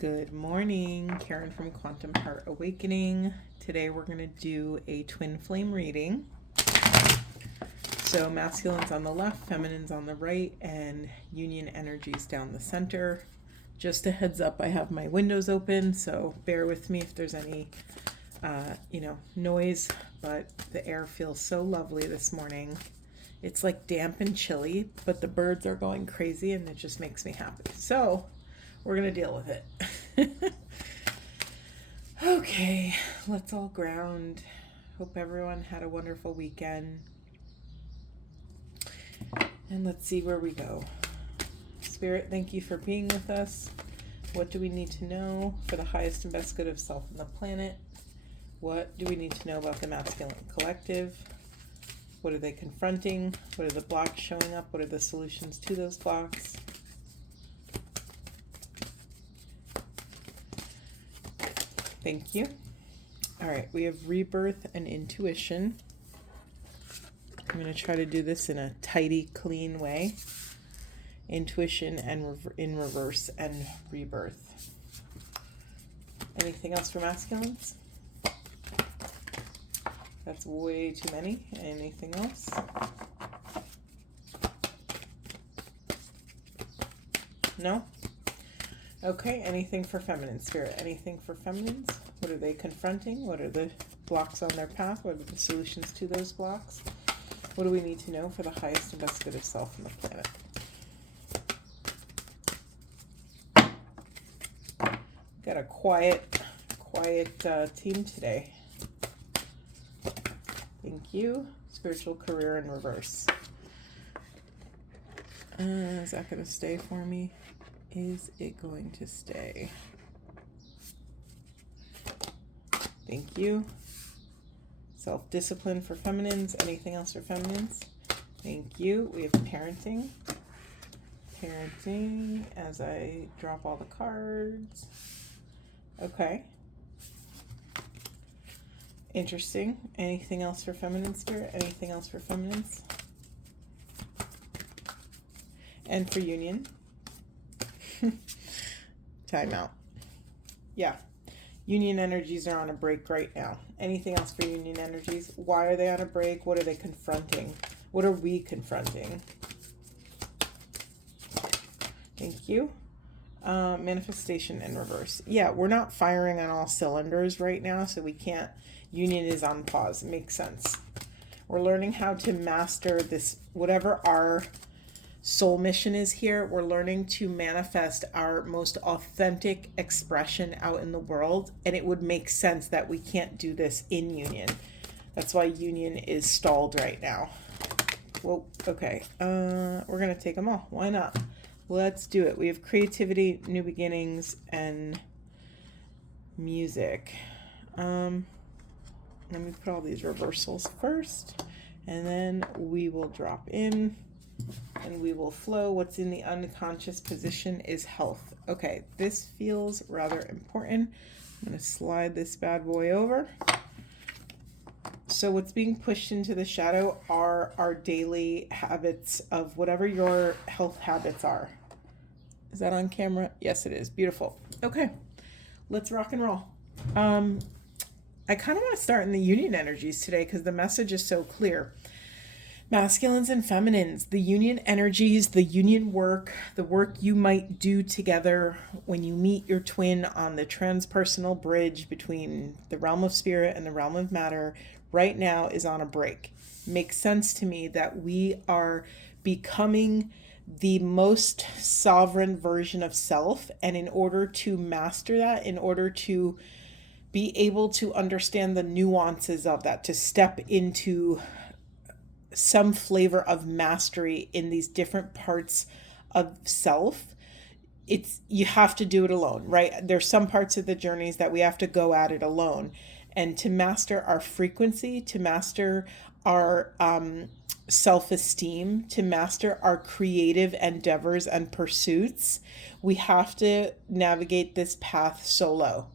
Good morning, Karen from Quantum Heart Awakening. Today we're going to do a twin flame reading. So masculine's on the left, feminine's on the right, and union energies down the center. Just a heads up, I have my windows open, so bear with me if there's any noise, but the air feels so lovely this morning. It's like damp and chilly, but the birds are going crazy and it just makes me happy. So we're going to deal with it. Okay, let's all ground. Hope everyone had a wonderful weekend. And let's see where we go. Spirit, thank you for being with us. What do we need to know for the highest and best good of self and the planet? What do we need to know about the masculine collective? What are they confronting? What are the blocks showing up? What are the solutions to those blocks? Thank you. All right, we have rebirth and intuition. I'm going to try to do this in a tidy, clean way. Intuition and in reverse and rebirth. Anything else for masculines? That's way too many. Anything else? No? Okay, anything for feminine spirit? Anything for feminines? What are they confronting? What are the blocks on their path? What are the solutions to those blocks? What do we need to know for the highest and best good of self and the planet? Got a quiet team today. Thank you. Spiritual career in reverse. Is that going to stay for me? Is it going to stay? Thank you. Self-discipline for feminines. Anything else for feminines? Thank you. We have parenting. Parenting as I drop all the cards. Okay. Interesting. Anything else for feminine spirit? Anything else for feminines? And for union? Time out. Yeah. Union energies are on a break right now. Anything else for union energies? Why are they on a break? What are they confronting? What are we confronting? Thank you. Manifestation in reverse. Yeah, we're not firing on all cylinders right now, so we can't. Union is on pause. It makes sense. We're learning how to master this, whatever our soul mission is here. We're learning to manifest our most authentic expression out in the world, and it would make sense that we can't do this in union. That's why union is stalled right now. Well, okay. We're going to take them all. Why not? Let's do it. We have creativity, new beginnings, and music. Let me put all these reversals first, and then we will drop in and we will flow. What's in the unconscious position is health. Okay, this feels rather important. I'm going to slide this bad boy over. So what's being pushed into the shadow are our daily habits of whatever your health habits are. Is that on camera? Yes, it is. Beautiful. Okay, let's rock and roll. I kind of want to start in the union energies today because the message is so clear. Masculines and feminines, the union energies, the union work, the work you might do together when you meet your twin on the transpersonal bridge between the realm of spirit and the realm of matter right now is on a break. Makes sense to me that we are becoming the most sovereign version of self, and in order to master that, in order to be able to understand the nuances of that, to step into some flavor of mastery in these different parts of self, you have to do it alone, right? There's some parts of the journeys that we have to go at it alone. And to master our frequency, to master our self-esteem, to master our creative endeavors and pursuits, we have to navigate this path solo.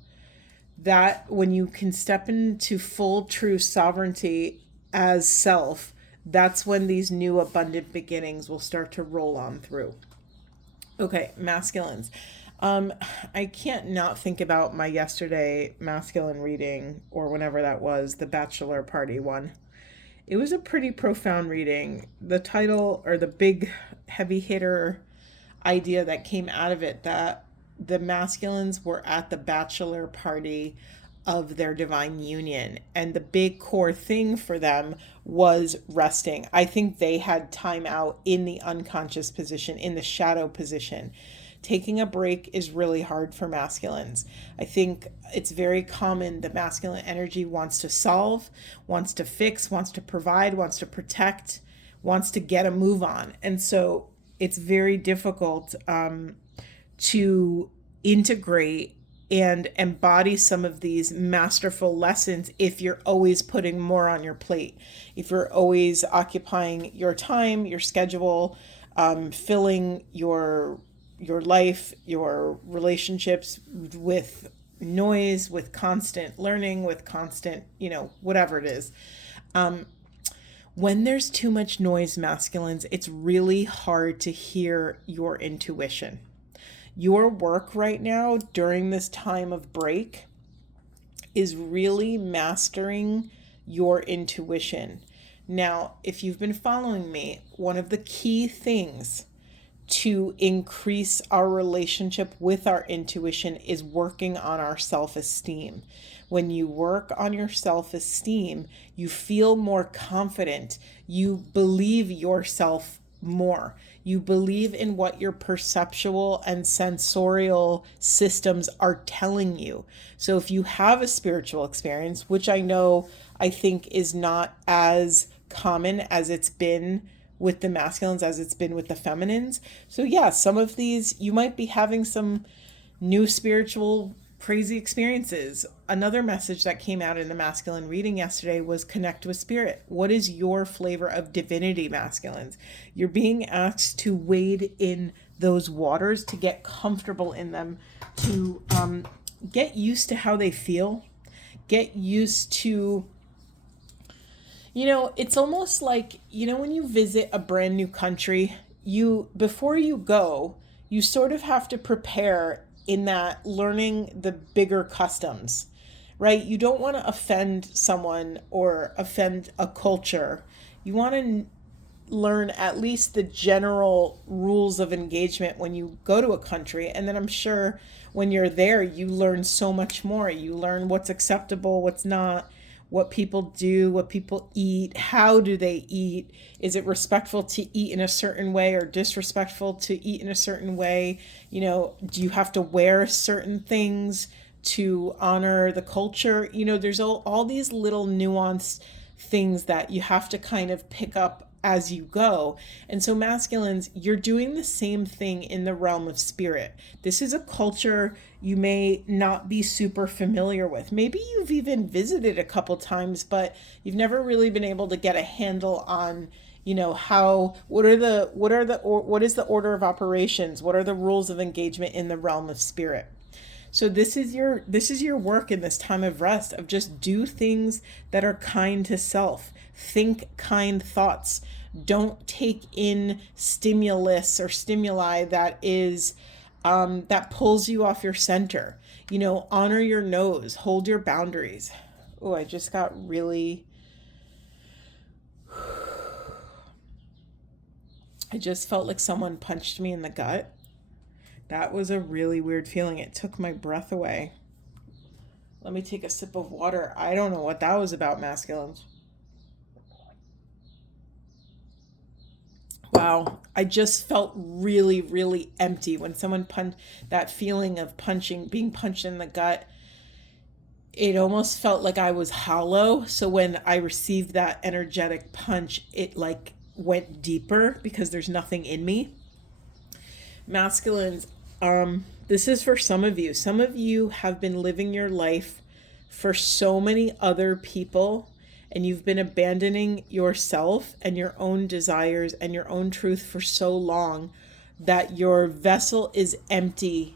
That when you can step into full true sovereignty as self, that's when these new abundant beginnings will start to roll on through. Okay, masculines. I can't not think about my yesterday masculine reading, or whenever that was, the bachelor party one. It was a pretty profound reading. The title, or the big heavy hitter idea that came out of it, that the masculines were at the bachelor party of their divine union, and the big core thing for them was resting. I think they had time out in the unconscious position, in the shadow position. Taking a break is really hard for masculines. I think it's very common that masculine energy wants to solve, wants to fix, wants to provide, wants to protect, wants to get a move on. And so it's very difficult to integrate and embody some of these masterful lessons if you're always putting more on your plate, if you're always occupying your time, your schedule, filling your life, your relationships with noise, with constant learning, with constant, whatever it is. When there's too much noise, masculines, it's really hard to hear your intuition. Your work right now during this time of break is really mastering your intuition. Now, if you've been following me, one of the key things to increase our relationship with our intuition is working on our self-esteem. When you work on your self-esteem, you feel more confident. You believe yourself more. You believe in what your perceptual and sensorial systems are telling you. So if you have a spiritual experience, which I think is not as common as it's been with the masculines as it's been with the feminines. So yeah, some of these, you might be having some new spiritual crazy experiences. Another message that came out in the masculine reading yesterday was connect with spirit. What is your flavor of divinity, masculines? You're being asked to wade in those waters, to get comfortable in them, to get used to how they feel, get used to, it's almost like, when you visit a brand new country, before you go, you sort of have to prepare in that learning the bigger customs, right? You don't want to offend someone or offend a culture. You want to learn at least the general rules of engagement when you go to a country. And then I'm sure when you're there, you learn so much more. You learn what's acceptable, what's not, what people do, what people eat, how do they eat? Is it respectful to eat in a certain way or disrespectful to eat in a certain way? Do you have to wear certain things to honor the culture? There's all these little nuanced things that you have to kind of pick up as you go. And so masculines, you're doing the same thing in the realm of spirit. This is a culture you may not be super familiar with. Maybe you've even visited a couple times, but you've never really been able to get a handle on, what is the order of operations? What are the rules of engagement in the realm of spirit? So this is your work in this time of rest, of just do things that are kind to self. Think kind thoughts. Don't take in stimulus or stimuli that is that pulls you off your center. Honor your nose, hold your boundaries. Oh, I just got really I just felt like someone punched me in the gut. That was a really weird feeling. It took my breath away. Let me take a sip of water. I don't know what that was about, masculines. Wow. I just felt really, really empty when someone punched, that feeling of being punched in the gut. It almost felt like I was hollow. So when I received that energetic punch, it like went deeper because there's nothing in me. Masculines, this is for some of you. Some of you have been living your life for so many other people, and you've been abandoning yourself and your own desires and your own truth for so long that your vessel is empty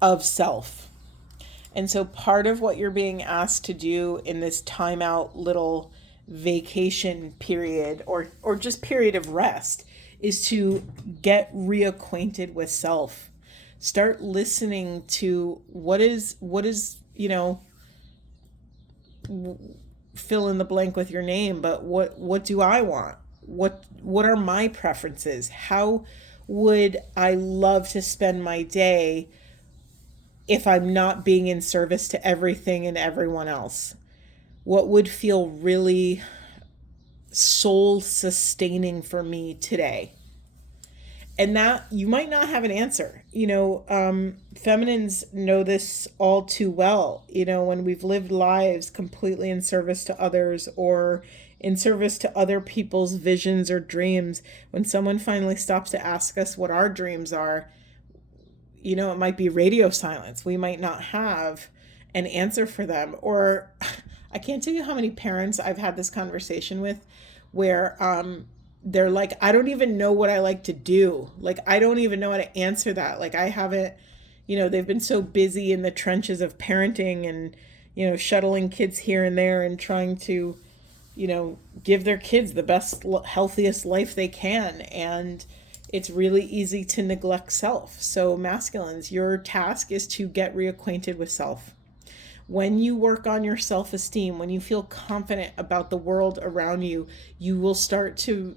of self. And so part of what you're being asked to do in this timeout little vacation period or just period of rest is to get reacquainted with self. Start listening to what is, fill in the blank with your name, but what do I want? What are my preferences? How would I love to spend my day if I'm not being in service to everything and everyone else? What would feel really soul sustaining for me today? And that you might not have an answer. Feminines know this all too well. When we've lived lives completely in service to others or in service to other people's visions or dreams, when someone finally stops to ask us what our dreams are, it might be radio silence. We might not have an answer for them. Or I can't tell you how many parents I've had this conversation with where they're like, I don't even know what I like to do. Like, I don't even know how to answer that. Like, I haven't, they've been so busy in the trenches of parenting and, shuttling kids here and there and trying to, give their kids the best, healthiest life they can. And it's really easy to neglect self. So masculines, your task is to get reacquainted with self. When you work on your self-esteem, when you feel confident about the world around you, you will start to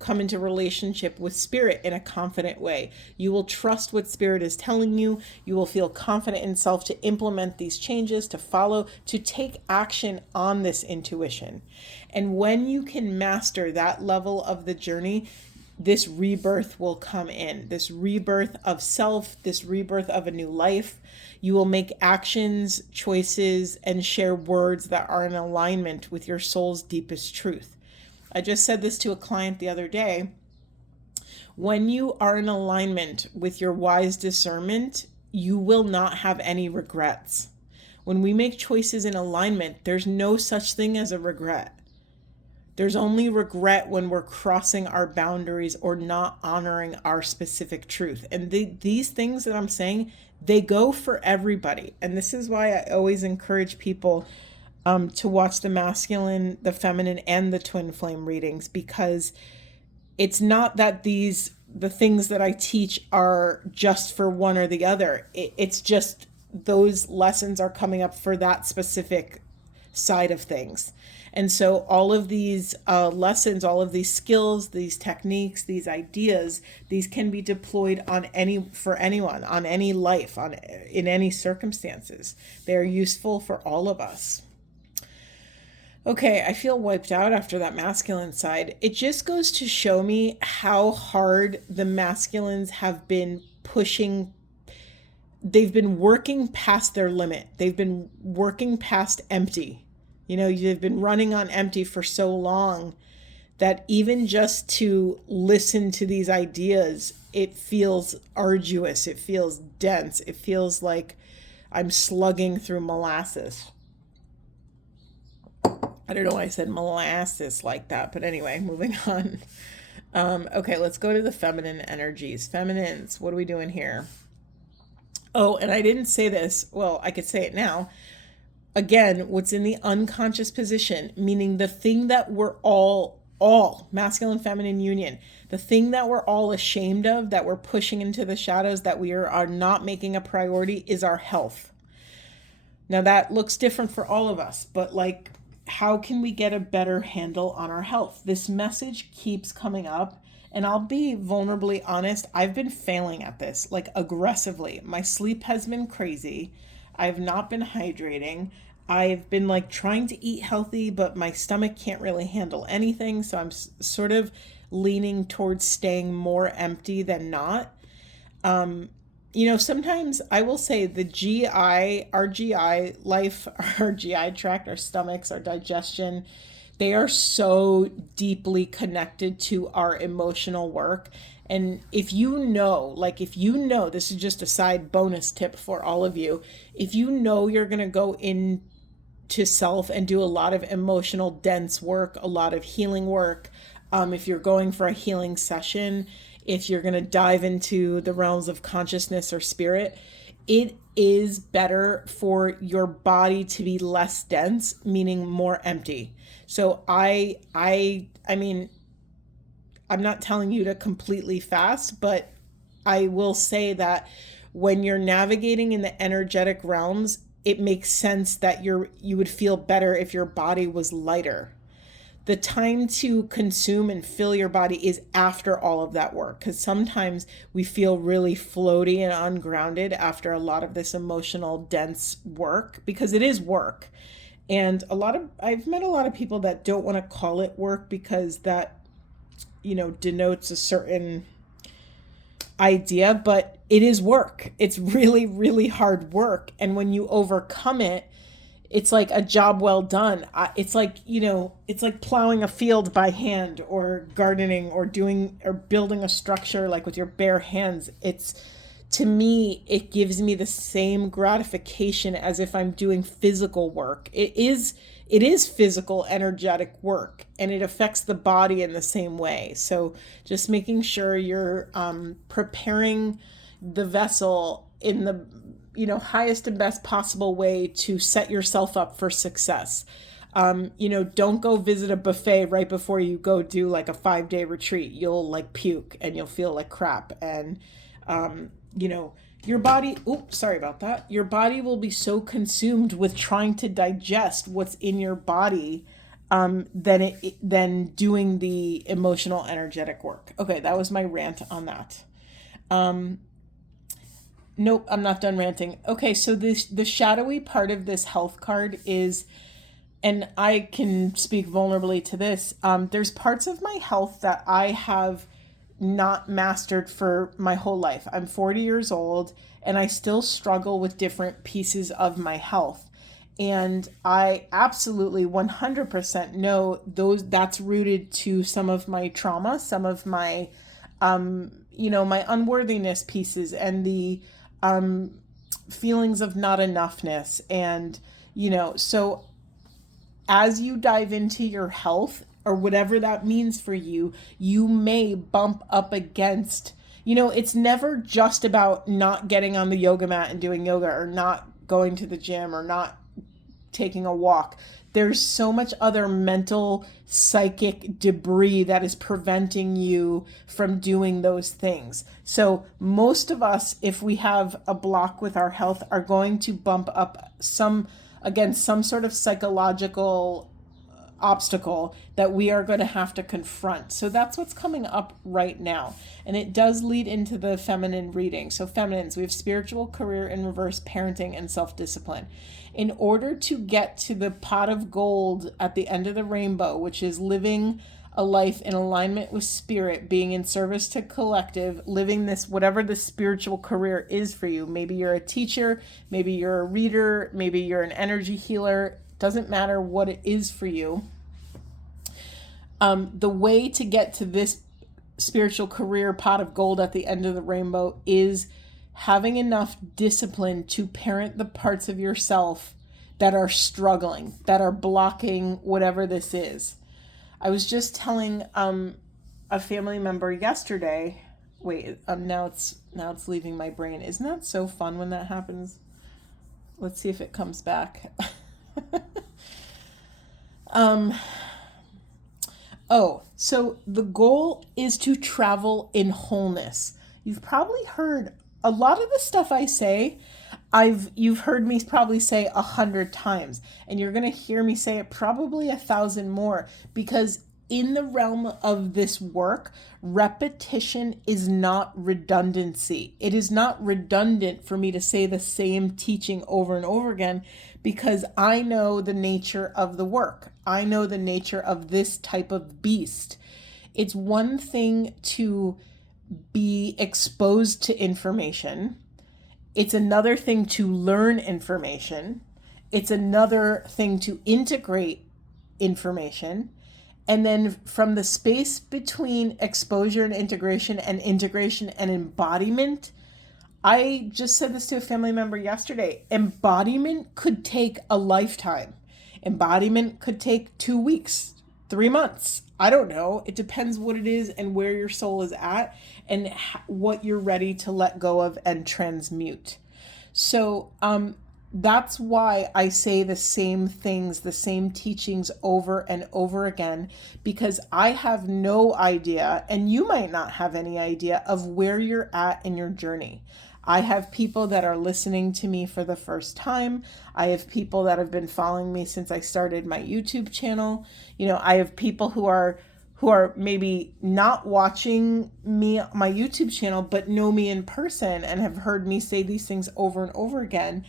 come into relationship with spirit in a confident way. You will trust what spirit is telling you. You will feel confident in self to implement these changes, to follow, to take action on this intuition. And when you can master that level of the journey, this rebirth will come in, this rebirth of self, this rebirth of a new life. You will make actions, choices, and share words that are in alignment with your soul's deepest truth. I just said this to a client the other day. When you are in alignment with your wise discernment, you will not have any regrets. When we make choices in alignment, there's no such thing as a regret. There's only regret when we're crossing our boundaries or not honoring our specific truth. And these things that I'm saying, they go for everybody. And this is why I always encourage people to watch the masculine, the feminine, and the twin flame readings, because it's not that the things that I teach are just for one or the other. It's just those lessons are coming up for that specific side of things. And so all of these lessons, all of these skills, these techniques, these ideas, these can be deployed for anyone, on any life, in any circumstances. They're useful for all of us. Okay, I feel wiped out after that masculine side. It just goes to show me how hard the masculines have been pushing. They've been working past their limit. They've been working past empty. You've been running on empty for so long that even just to listen to these ideas, it feels arduous. It feels dense. It feels like I'm slugging through molasses. I don't know why I said molasses like that, but anyway, moving on. Okay, let's go to the feminine energies. Feminines, what are we doing here? Oh, and I didn't say this. Well, I could say it now. Again, what's in the unconscious position, meaning the thing that we're all masculine, feminine union, the thing that we're all ashamed of, that we're pushing into the shadows, that we are not making a priority, is our health. Now that looks different for all of us, but how can we get a better handle on our health? This message keeps coming up, and I'll be vulnerably honest, I've been failing at this, aggressively. My sleep has been crazy. I've not been hydrating. I've been trying to eat healthy, but my stomach can't really handle anything. So I'm sort of leaning towards staying more empty than not. Sometimes I will say our GI life, our GI tract, our stomachs, our digestion, they are so deeply connected to our emotional work. And if you know, this is just a side bonus tip for all of you. If you're going to go into self and do a lot of emotional dense work, a lot of healing work, if you're going for a healing session, if you're going to dive into the realms of consciousness or spirit, it is better for your body to be less dense, meaning more empty. So I mean, I'm not telling you to completely fast, but I will say that when you're navigating in the energetic realms, it makes sense that you would feel better if your body was lighter. The time to consume and fill your body is after all of that work, because sometimes we feel really floaty and ungrounded after a lot of this emotional dense work, because it is work. And I've met a lot of people that don't want to call it work because that, denotes a certain idea, but it is work. It's really, really hard work. And when you overcome it, it's like a job well done. It's like, it's like plowing a field by hand, or gardening, or building a structure like with your bare hands. To me, it gives me the same gratification as if I'm doing physical work. It is physical, energetic work, and it affects the body in the same way. So just making sure you're preparing the vessel in the highest and best possible way to set yourself up for success. Don't go visit a buffet right before you go do like a 5-day retreat. You'll like puke and you'll feel like crap. And, your body, sorry about that. Your body will be so consumed with trying to digest what's in your body than doing the emotional, energetic work. Okay, that was my rant on that. Nope, I'm not done ranting. Okay, so the shadowy part of this health card is, and I can speak vulnerably to this, there's parts of my health that I have not mastered for my whole life. I'm 40 years old and I still struggle with different pieces of my health. And I absolutely 100% know that's rooted to some of my trauma, some of my, my unworthiness pieces, and the feelings of not enoughness. And, so as you dive into your health, or whatever that means for you, you may bump up against, it's never just about not getting on the yoga mat and doing yoga, or not going to the gym, or not taking a walk. There's so much other mental, psychic debris that is preventing you from doing those things. So most of us, if we have a block with our health, are going to bump up some sort of psychological obstacle that we are going to have to confront. So that's what's coming up right now. And it does lead into the feminine reading. So feminines, we have spiritual, career in reverse, parenting, and self-discipline. In order to get to the pot of gold at the end of the rainbow, which is living a life in alignment with spirit, being in service to collective, living this, whatever the spiritual career is for you. Maybe you're a teacher, maybe you're a reader, maybe you're an energy healer. Doesn't matter what it is for you. The way to get to this spiritual career pot of gold at the end of the rainbow is having enough discipline to parent the parts of yourself that are struggling, that are blocking whatever this is. I was just telling a family member yesterday. Wait, now it's leaving my brain. Isn't that so fun when that happens? Let's see if it comes back. So the goal is to travel in wholeness. You've probably heard a lot of the stuff I say. You've heard me probably say 100 times, and you're going to hear me say it probably 1,000 more, because in the realm of this work, repetition is not redundancy. It is not redundant for me to say the same teaching over and over again, because I know the nature of the work. I know the nature of this type of beast. It's one thing to be exposed to information. It's another thing to learn information. It's another thing to integrate information. And then from the space between exposure and integration and embodiment, I just said this to a family member yesterday. Embodiment could take a lifetime. Embodiment could take 2 weeks, 3 months. I don't know. It depends what it is and where your soul is at and what you're ready to let go of and transmute. So that's why I say the same things, the same teachings over and over again, because I have no idea, and you might not have any idea of where you're at in your journey. I have people that are listening to me for the first time. I have people that have been following me since I started my YouTube channel. I have people who are maybe not watching me, my YouTube channel, but know me in person and have heard me say these things over and over again.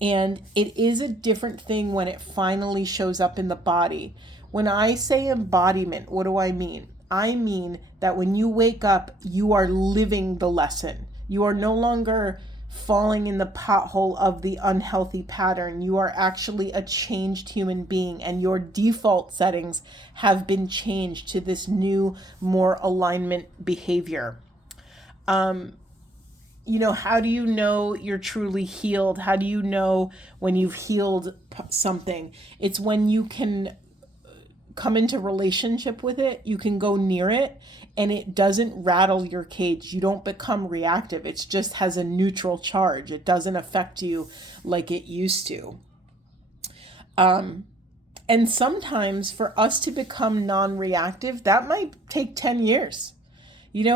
And it is a different thing when it finally shows up in the body. When I say embodiment, what do I mean? I mean that when you wake up, you are living the lesson. You are no longer falling in the pothole of the unhealthy pattern. You are actually a changed human being, and your default settings have been changed to this new, more alignment behavior. How do you know you're truly healed? How do you know when you've healed something? It's when you can come into relationship with it, you can go near it, and it doesn't rattle your cage. You don't become reactive. It just has a neutral charge. It doesn't affect you like it used to. And sometimes for us to become non-reactive, that might take 10 years.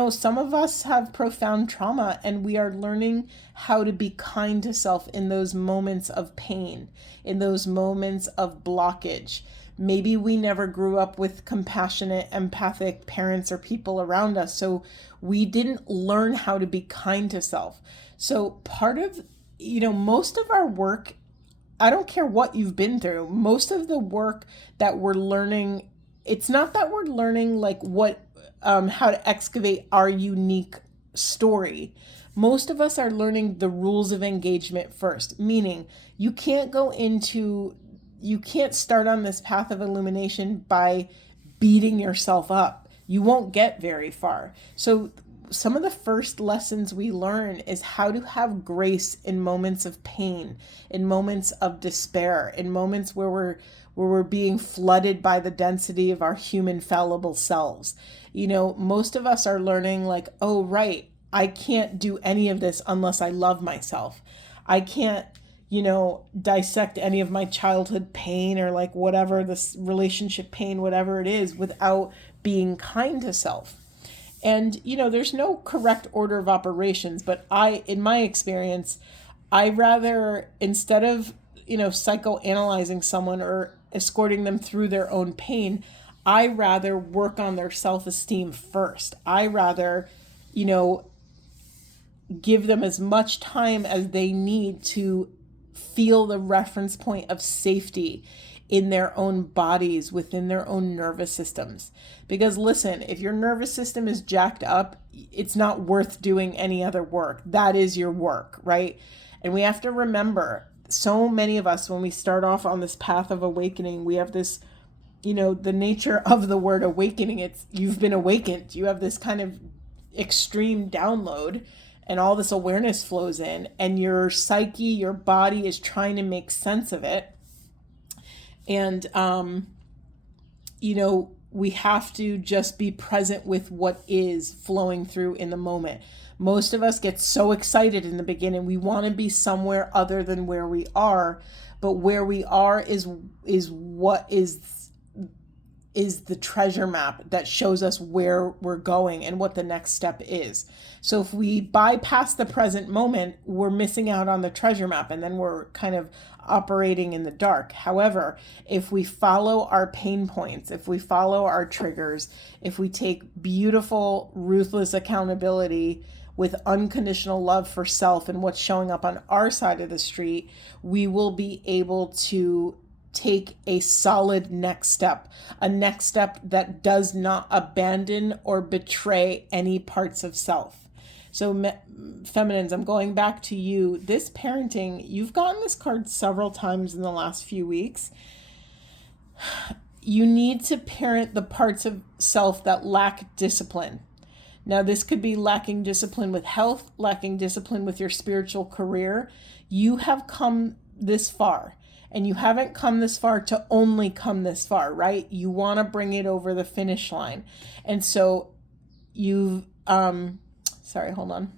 Some of us have profound trauma, and we are learning how to be kind to self in those moments of pain, in those moments of blockage. Maybe we never grew up with compassionate, empathic parents or people around us, so we didn't learn how to be kind to self. So part of, most of our work, I don't care what you've been through, most of the work that we're learning, it's not that we're learning like how to excavate our unique story. Most of us are learning the rules of engagement first, meaning you can't start on this path of illumination by beating yourself up. You won't get very far. So some of the first lessons we learn is how to have grace in moments of pain, in moments of despair, in moments where we're being flooded by the density of our human fallible selves. Most of us are learning like, oh, right, I can't do any of this unless I love myself. I can't, dissect any of my childhood pain or like whatever, this relationship pain, whatever it is, without being kind to self. And, there's no correct order of operations, but in my experience, I rather, instead of, psychoanalyzing someone or escorting them through their own pain, I rather work on their self-esteem first. I rather, give them as much time as they need to feel the reference point of safety in their own bodies, within their own nervous systems. Because listen, if your nervous system is jacked up, it's not worth doing any other work. That is your work, right? And we have to remember, so many of us, when we start off on this path of awakening, we have this, the nature of the word awakening, it's you've been awakened. You have this kind of extreme download, and all this awareness flows in, and your psyche, your body is trying to make sense of it. And, we have to just be present with what is flowing through in the moment. Most of us get so excited in the beginning. We want to be somewhere other than where we are, but where we are is what is the treasure map that shows us where we're going and what the next step is. So if we bypass the present moment, we're missing out on the treasure map, and then we're kind of operating in the dark. However, if we follow our pain points, if we follow our triggers, if we take beautiful, ruthless accountability with unconditional love for self and what's showing up on our side of the street, we will be able to take a solid next step, a next step that does not abandon or betray any parts of self. So feminines, I'm going back to you. This parenting, you've gotten this card several times in the last few weeks. You need to parent the parts of self that lack discipline. Now, this could be lacking discipline with health, lacking discipline with your spiritual career. You have come this far, and you haven't come this far to only come this far, right? You want to bring it over the finish line. And so you've, sorry, hold on.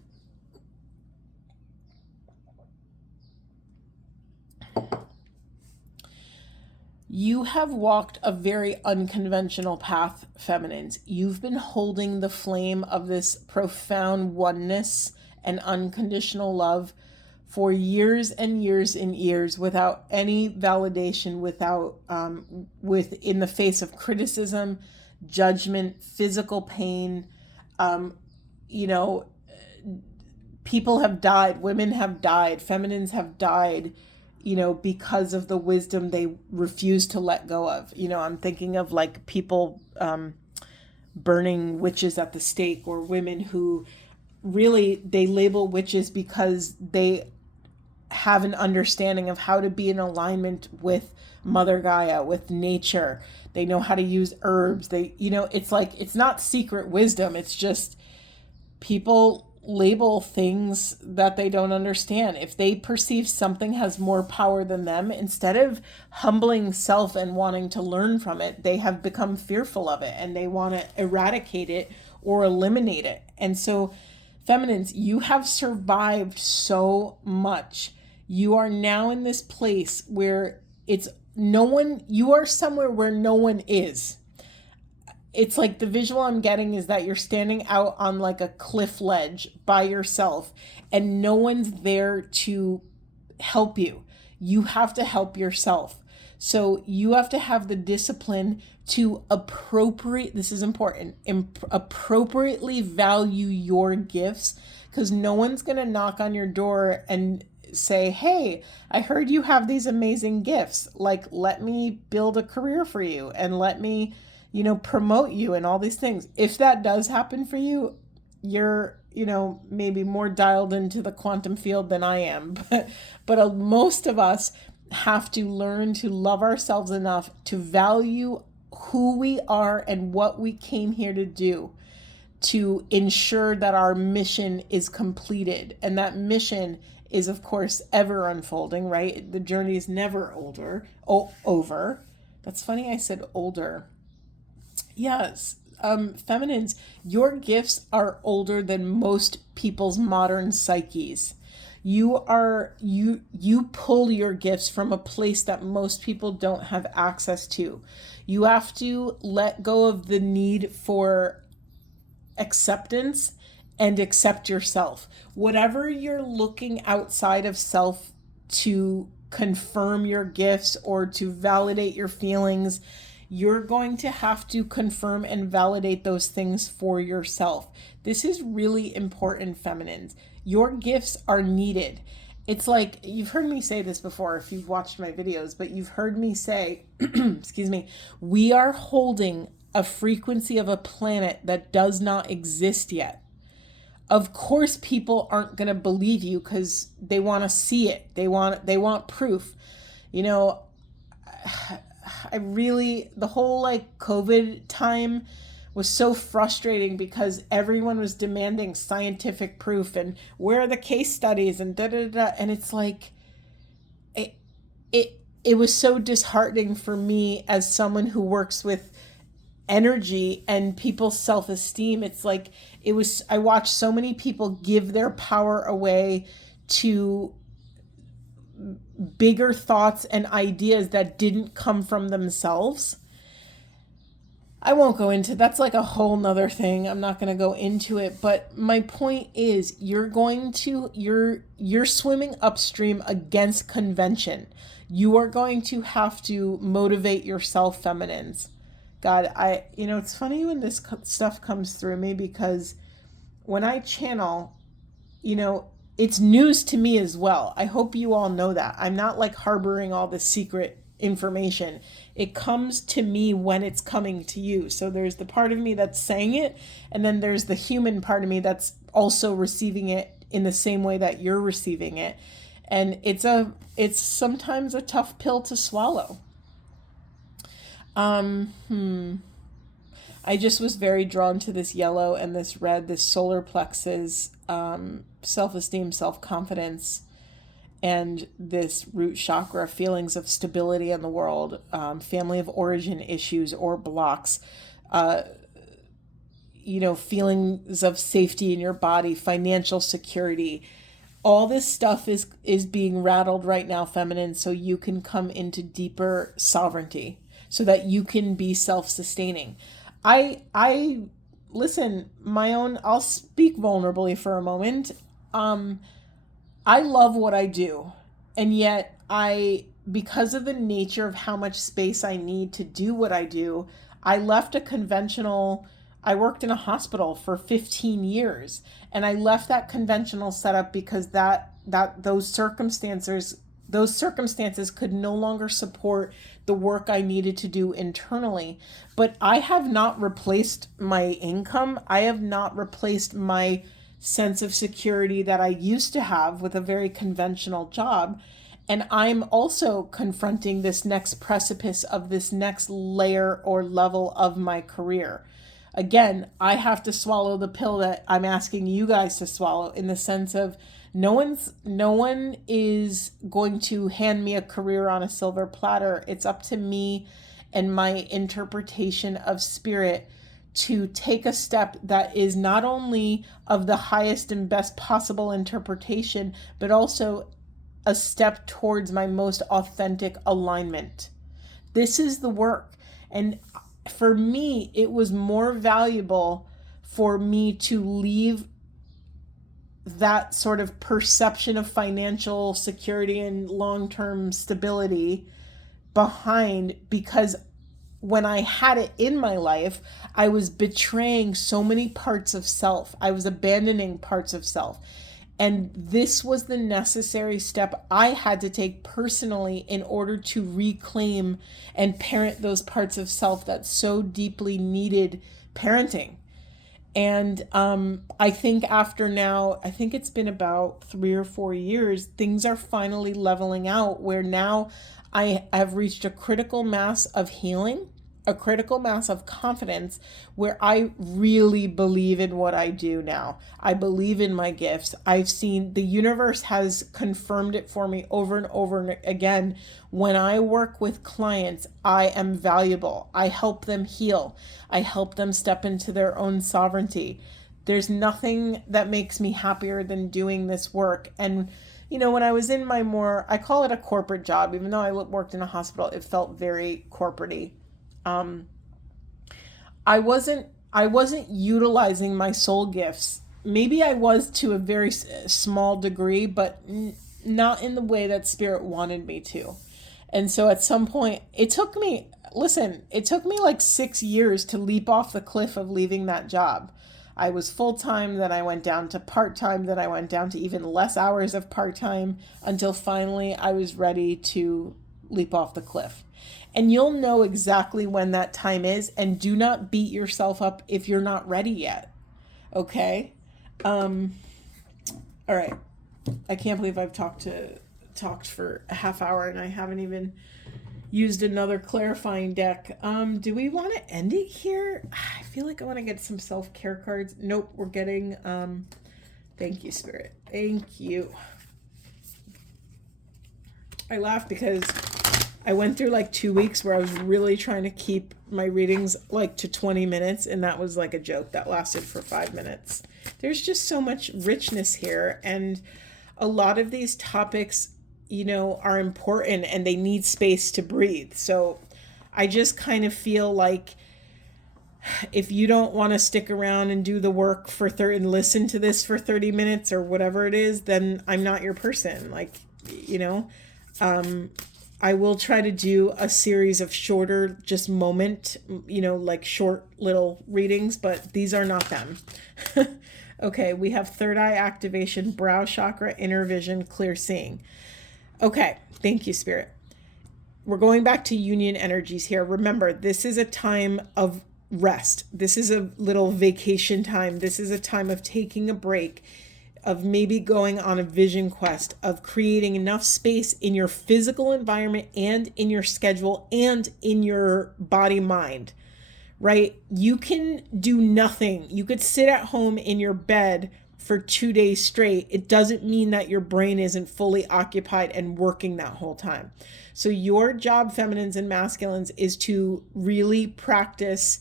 You have walked a very unconventional path, feminines. You've been holding the flame of this profound oneness and unconditional love for years and years and years without any validation, in the face of criticism, judgment, physical pain. You know, people have died, women have died, feminines have died, because of the wisdom they refuse to let go of. I'm thinking of like people burning witches at the stake, or women who really, they label witches because they have an understanding of how to be in alignment with Mother Gaia, with nature. They know how to use herbs. It's like, it's not secret wisdom. It's just people label things that they don't understand. If they perceive something has more power than them, instead of humbling self and wanting to learn from it, they have become fearful of it and they want to eradicate it or eliminate it. And so, feminines, you have survived so much. You are now in this place where you are somewhere where no one is. It's like the visual I'm getting is that you're standing out on like a cliff ledge by yourself and no one's there to help you. You have to help yourself. So you have to have the discipline to this is important, appropriately value your gifts, because no one's going to knock on your door and say, hey, I heard you have these amazing gifts. Like, let me build a career for you and let me promote you and all these things. If that does happen for you, you're, maybe more dialed into the quantum field than I am. But most of us have to learn to love ourselves enough to value who we are and what we came here to do, to ensure that our mission is completed. And that mission is, of course, ever unfolding, right? The journey is never over. That's funny, I said older. Yes, feminines, your gifts are older than most people's modern psyches. You pull your gifts from a place that most people don't have access to. You have to let go of the need for acceptance and accept yourself. Whatever you're looking outside of self to confirm your gifts or to validate your feelings, you're going to have to confirm and validate those things for yourself. This is really important, feminines. Your gifts are needed. It's like, you've heard me say this before if you've watched my videos, but you've heard me say, excuse me, we are holding a frequency of a planet that does not exist yet. Of course, people aren't going to believe you because they want to see it. They want proof. The whole like COVID time was so frustrating because everyone was demanding scientific proof and where are the case studies and and it's like it was so disheartening for me as someone who works with energy and people's self-esteem. It's like I watched so many people give their power away to bigger thoughts and ideas that didn't come from themselves. I won't go into that's like a whole nother thing. I'm not going to go into it, but my point is you're swimming upstream against convention. You are going to have to motivate yourself, feminines. God, it's funny when this stuff comes through me because when I channel, it's news to me as well. I hope you all know that. I'm not like harboring all this secret information. It comes to me when it's coming to you. So there's the part of me that's saying it, and then there's the human part of me that's also receiving it in the same way that you're receiving it. And it's sometimes a tough pill to swallow. I just was very drawn to this yellow and this red, this solar plexus, self-esteem, self-confidence, and this root chakra, feelings of stability in the world, family of origin issues or blocks, feelings of safety in your body, financial security, All this stuff is being rattled right now, feminine, so you can come into deeper sovereignty, so that you can be self-sustaining. I listen, I'll speak vulnerably for a moment. I love what I do, and yet because of the nature of how much space I need to do what I do, I worked in a hospital for 15 years, and I left that conventional setup because those circumstances could no longer support the work I needed to do internally. But I have not replaced my income. I have not replaced my sense of security that I used to have with a very conventional job. And I'm also confronting this next precipice of this next layer or level of my career. Again, I have to swallow the pill that I'm asking you guys to swallow, in the sense of no one is going to hand me a career on a silver platter. It's up to me and my interpretation of spirit to take a step that is not only of the highest and best possible interpretation, but also a step towards my most authentic alignment. This is the work. And for me, it was more valuable for me to leave that sort of perception of financial security and long-term stability behind, because when I had it in my life, I was betraying so many parts of self. I was abandoning parts of self. And this was the necessary step I had to take personally in order to reclaim and parent those parts of self that so deeply needed parenting. And I think I think it's been about 3 or 4 years, things are finally leveling out, where now I have reached a critical mass of healing, a critical mass of confidence, where I really believe in what I do now. I believe in my gifts. I've seen the universe has confirmed it for me over and over again. When I work with clients, I am valuable. I help them heal. I help them step into their own sovereignty. There's nothing that makes me happier than doing this work. And when I was in I call it a corporate job, even though I worked in a hospital, it felt very corporate-y. I wasn't utilizing my soul gifts. Maybe I was to a very small degree, but not in the way that spirit wanted me to. And so at some point, it took me like 6 years to leap off the cliff of leaving that job. I was full-time, then I went down to part-time, then I went down to even less hours of part-time, until finally I was ready to leap off the cliff. And you'll know exactly when that time is, and do not beat yourself up if you're not ready yet. Okay? All right. I can't believe I've talked for a half hour and I haven't even used another clarifying deck. Do we want to end it here? I feel like I want to get some self-care cards. Nope, we're getting thank you, Spirit. Thank you. I laugh because I went through like 2 weeks where I was really trying to keep my readings like to 20 minutes, and that was like a joke that lasted for 5 minutes. There's just so much richness here, and a lot of these topics, are important and they need space to breathe. So I just kind of feel like if you don't want to stick around and do the work and listen to this for 30 minutes or whatever it is, then I'm not your person. I will try to do a series of shorter, just moment, like short little readings, but these are not them. Okay, we have third eye activation, brow chakra, inner vision, clear seeing. Okay, thank you, Spirit. We're going back to union energies here. Remember, this is a time of rest. This is a little vacation time. This is a time of taking a break, of maybe going on a vision quest, of creating enough space in your physical environment and in your schedule and in your body mind, right? You can do nothing. You could sit at home in your bed for 2 days straight. It doesn't mean that your brain isn't fully occupied and working that whole time. So your job, feminines and masculines, is to really practice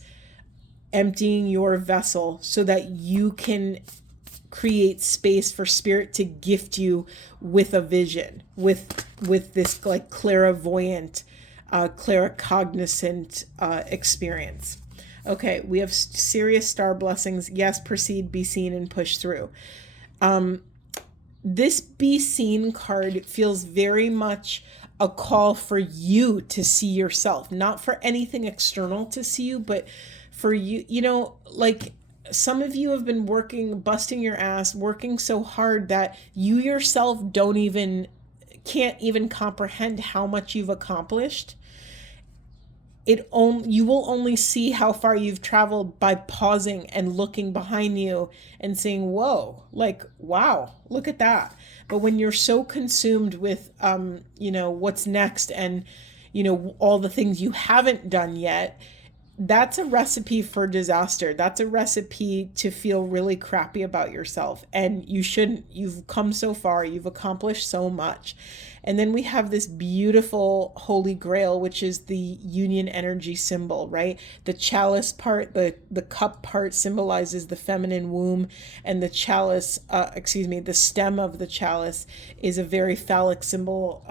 emptying your vessel so that you can create space for spirit to gift you with a vision, with this like clairvoyant, claircognizant experience. Okay, we have serious star blessings. Yes, proceed, be seen, and push through. This be seen card feels very much a call for you to see yourself, not for anything external to see you, but for you, you know, like some of you have been working, busting your ass, working so hard that you yourself can't even comprehend how much you've accomplished. You will only see how far you've traveled by pausing and looking behind you and saying, whoa, like, wow, look at that. But when you're so consumed with, what's next and, all the things you haven't done yet, that's a recipe for disaster. That's a recipe to feel really crappy about yourself. And you shouldn't. You've come so far. You've accomplished so much. And then we have this beautiful Holy Grail, which is the union energy symbol, right? The chalice part, the cup part symbolizes the feminine womb, and the chalice, the stem of the chalice is a very phallic symbol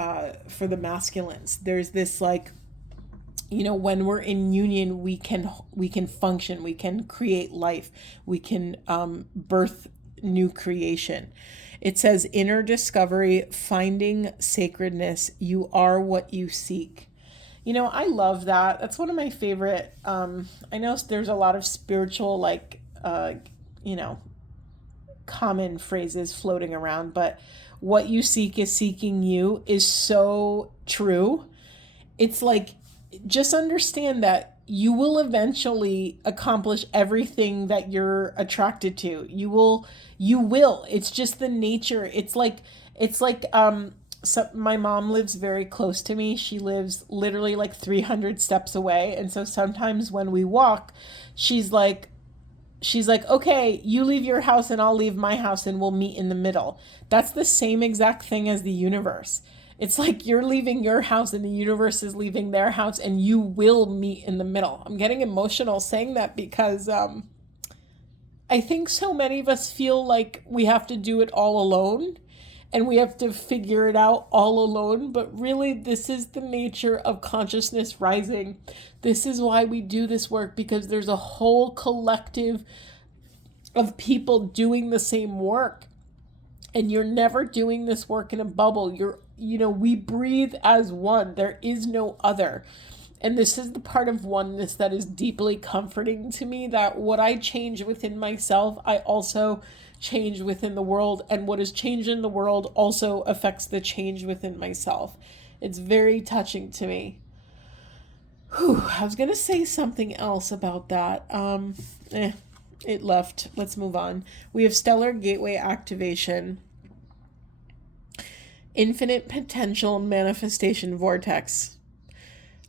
for the masculines. There's this like, when we're in union, we can function, we can create life, we can birth new creation. It says inner discovery, finding sacredness. You are what you seek. I love that. That's one of my favorite. I know there's a lot of spiritual, common phrases floating around, but what you seek is seeking you is so true. It's like, just understand that you will eventually accomplish everything that you're attracted to. You will. It's just the nature. It's like so my mom lives very close to me. She lives literally like 300 steps away. And so sometimes when we walk, she's like, okay, you leave your house and I'll leave my house and we'll meet in the middle. That's the same exact thing as the universe. It's like you're leaving your house and the universe is leaving their house and you will meet in the middle. I'm getting emotional saying that because I think so many of us feel like we have to do it all alone and we have to figure it out all alone. But really, this is the nature of consciousness rising. This is why we do this work, because there's a whole collective of people doing the same work. And you're never doing this work in a bubble. We breathe as one. There is no other. And this is the part of oneness that is deeply comforting to me, that what I change within myself, I also change within the world. And what is changed in the world also affects the change within myself. It's very touching to me. I was going to say something else about that. It left. Let's move on. We have stellar gateway activation. Infinite potential manifestation vortex.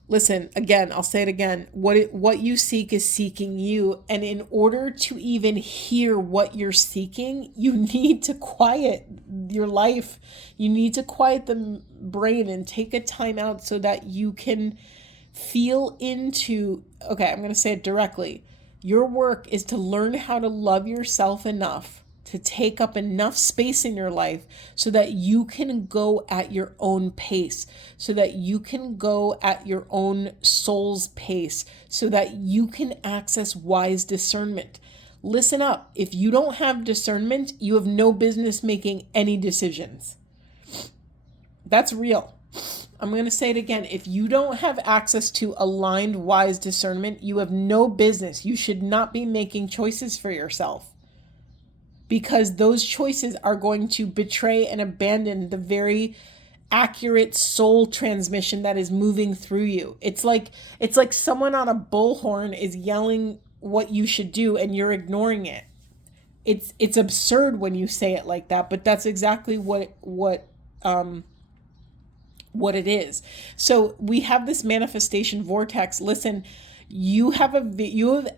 Listen, again, I'll say it again. What you seek is seeking you. And in order to even hear what you're seeking, you need to quiet your life. You need to quiet the brain and take a time out so that you can feel into, okay, I'm going to say it directly. Your work is to learn how to love yourself enough to take up enough space in your life so that you can go at your own pace, so that you can go at your own soul's pace, so that you can access wise discernment. Listen up. If you don't have discernment, you have no business making any decisions. That's real. I'm going to say it again. If you don't have access to aligned, wise discernment, you have no business. You should not be making choices for yourself, because those choices are going to betray and abandon the very accurate soul transmission that is moving through you. It's like someone on a bullhorn is yelling what you should do and you're ignoring it. It's absurd when you say it like that, but that's exactly what it is. So we have this manifestation vortex. Listen, you have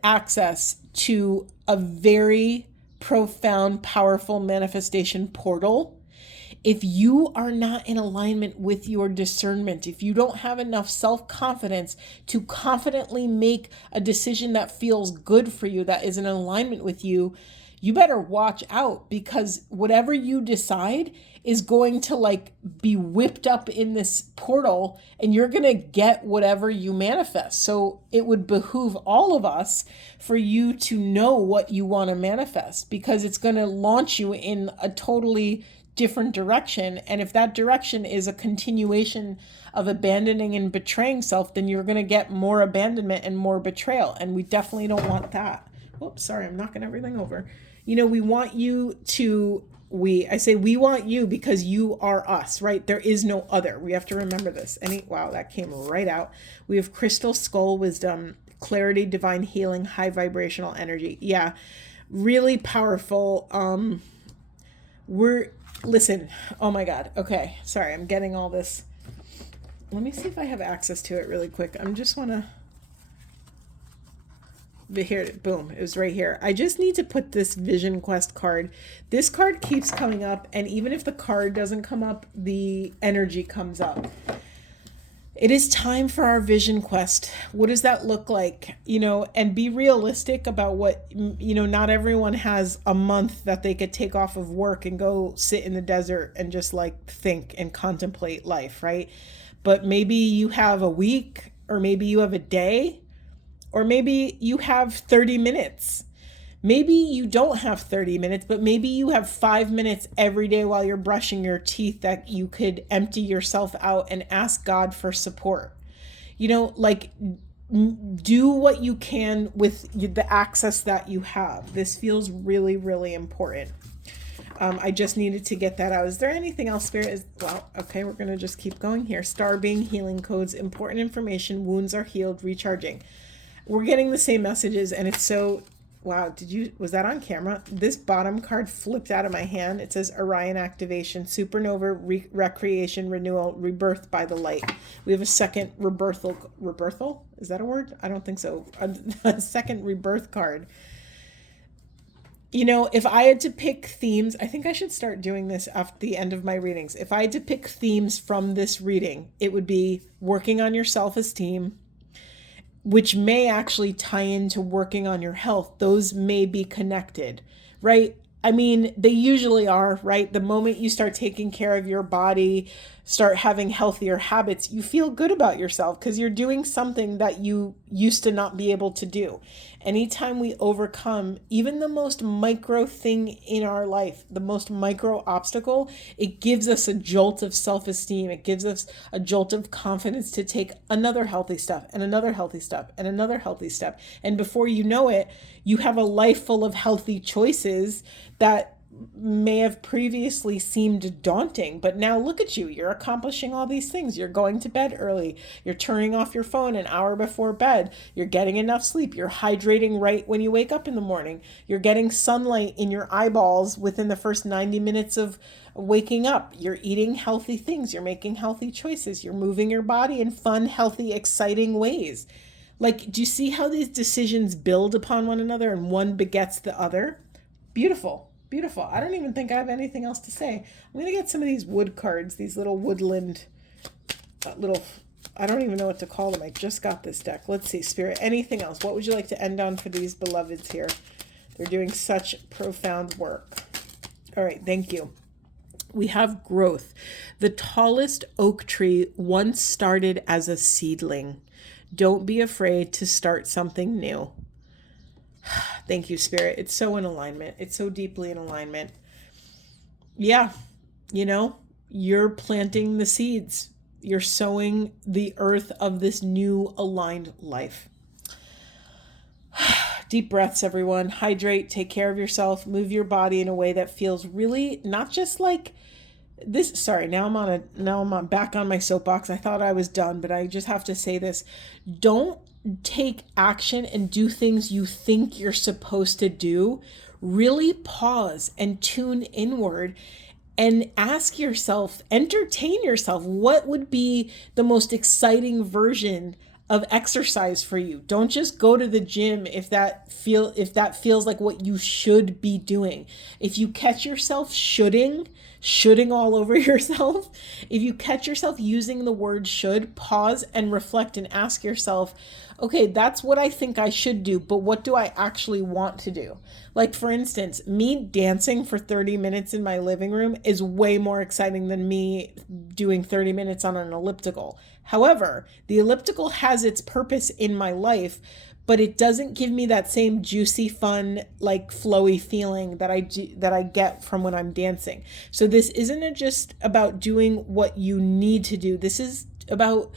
access to a very profound, powerful manifestation portal. If you are not in alignment with your discernment, if you don't have enough self-confidence to confidently make a decision that feels good for you, that is in alignment with you, you better watch out, because whatever you decide is going to like be whipped up in this portal, and you're going to get whatever you manifest. So it would behoove all of us for you to know what you want to manifest, because it's going to launch you in a totally different direction. And if that direction is a continuation of abandoning and betraying self, then you're going to get more abandonment and more betrayal. And we definitely don't want that. Oops, sorry, I'm knocking everything over. We want you to, I say we want you because you are us, right? There is no other. We have to remember this. Wow, that came right out. We have crystal skull wisdom, clarity, divine healing, high vibrational energy. Yeah, really powerful. Listen, oh my God. Okay, sorry, I'm getting all this. Let me see if I have access to it really quick. I just want to, here, boom, it was right here. I just need to put this Vision Quest card. This card keeps coming up, and even if the card doesn't come up, the energy comes up. It is time for our Vision Quest. What does that look like? And be realistic about what, not everyone has a month that they could take off of work and go sit in the desert and just like think and contemplate life, right? But maybe you have a week, or maybe you have a day, or maybe you have 30 minutes. Maybe you don't have 30 minutes, but maybe you have 5 minutes every day while you're brushing your teeth that you could empty yourself out and ask God for support. Do what you can with the access that you have. This feels really, really important. I just needed to get that out. Is there anything else, Spirit? Okay, we're going to just keep going here. Star being healing codes, important information, wounds are healed, recharging. We're getting the same messages, and it's so, wow, was that on camera? This bottom card flipped out of my hand. It says Orion activation, supernova, recreation, renewal, rebirth by the light. We have a second rebirthal? Is that a word? I don't think so. A second rebirth card. If I had to pick themes, I think I should start doing this after the end of my readings. If I had to pick themes from this reading, it would be working on your self-esteem, which may actually tie into working on your health. Those may be connected, right? I mean, they usually are, right? The moment you start taking care of your body, start having healthier habits, you feel good about yourself because you're doing something that you used to not be able to do. Anytime we overcome even the most micro thing in our life, the most micro obstacle, it gives us a jolt of self-esteem. It gives us a jolt of confidence to take another healthy step and another healthy step and another healthy step. And before you know it, you have a life full of healthy choices that may have previously seemed daunting, but now look at you. You're accomplishing all these things. You're going to bed early. You're turning off your phone an hour before bed. You're getting enough sleep. You're hydrating right when you wake up in the morning. You're getting sunlight in your eyeballs within the first 90 minutes of waking up. You're eating healthy things. You're making healthy choices. You're moving your body in fun, healthy, exciting ways. Do you see how these decisions build upon one another and one begets the other? Beautiful. Beautiful. I don't even think I have anything else to say. I'm going to get some of these wood cards, these little woodland, I don't even know what to call them. I just got this deck. Let's see, Spirit, anything else? What would you like to end on for these beloveds here? They're doing such profound work. All right, thank you. We have growth. The tallest oak tree once started as a seedling. Don't be afraid to start something new. Thank you, Spirit. It's so in alignment. It's so deeply in alignment. Yeah, you're planting the seeds. You're sowing the earth of this new aligned life. Deep breaths, everyone. Hydrate, take care of yourself, move your body in a way that feels really not just like this. Sorry, now I'm back on my soapbox. I thought I was done, but I just have to say this. Don't take action and do things you think you're supposed to do. Really pause and tune inward and ask yourself, entertain yourself, what would be the most exciting version of exercise for you? Don't just go to the gym if that feels like what you should be doing. If you catch yourself shoulding shoulding all over yourself, if you catch yourself using the word should, pause and reflect and ask yourself, okay, that's what I think I should do, but what do I actually want to do? Like, for instance, me dancing for 30 minutes in my living room is way more exciting than me doing 30 minutes on an elliptical. However, the elliptical has its purpose in my life, but it doesn't give me that same juicy, fun, like flowy feeling that I get from when I'm dancing. So this isn't just about doing what you need to do. This is about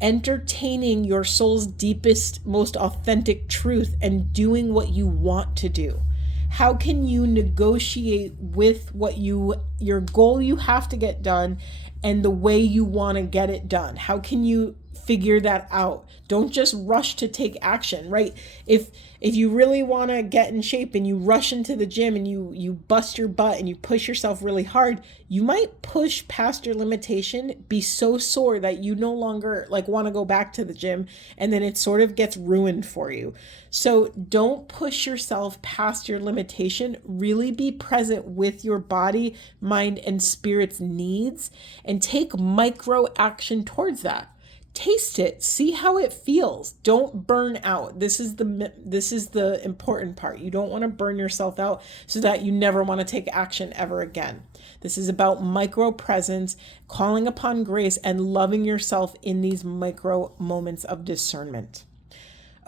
entertaining your soul's deepest, most authentic truth and doing what you want to do. How can you negotiate with what your goal you have to get done and the way you want to get it done? How can you figure that out? Don't just rush to take action, right? If you really want to get in shape and you rush into the gym and you bust your butt and you push yourself really hard, you might push past your limitation, be so sore that you no longer like want to go back to the gym, and then it sort of gets ruined for you. So don't push yourself past your limitation. Really be present with your body, mind, and spirit's needs and take micro action towards that. Taste it, see how it feels. Don't burn out. This is the important part. You don't want to burn yourself out so that you never want to take action ever again. This is about micro presence, calling upon grace, and loving yourself in these micro moments of discernment.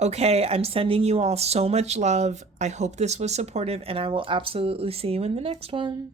Okay, I'm sending you all so much love. I hope this was supportive, and I will absolutely see you in the next one.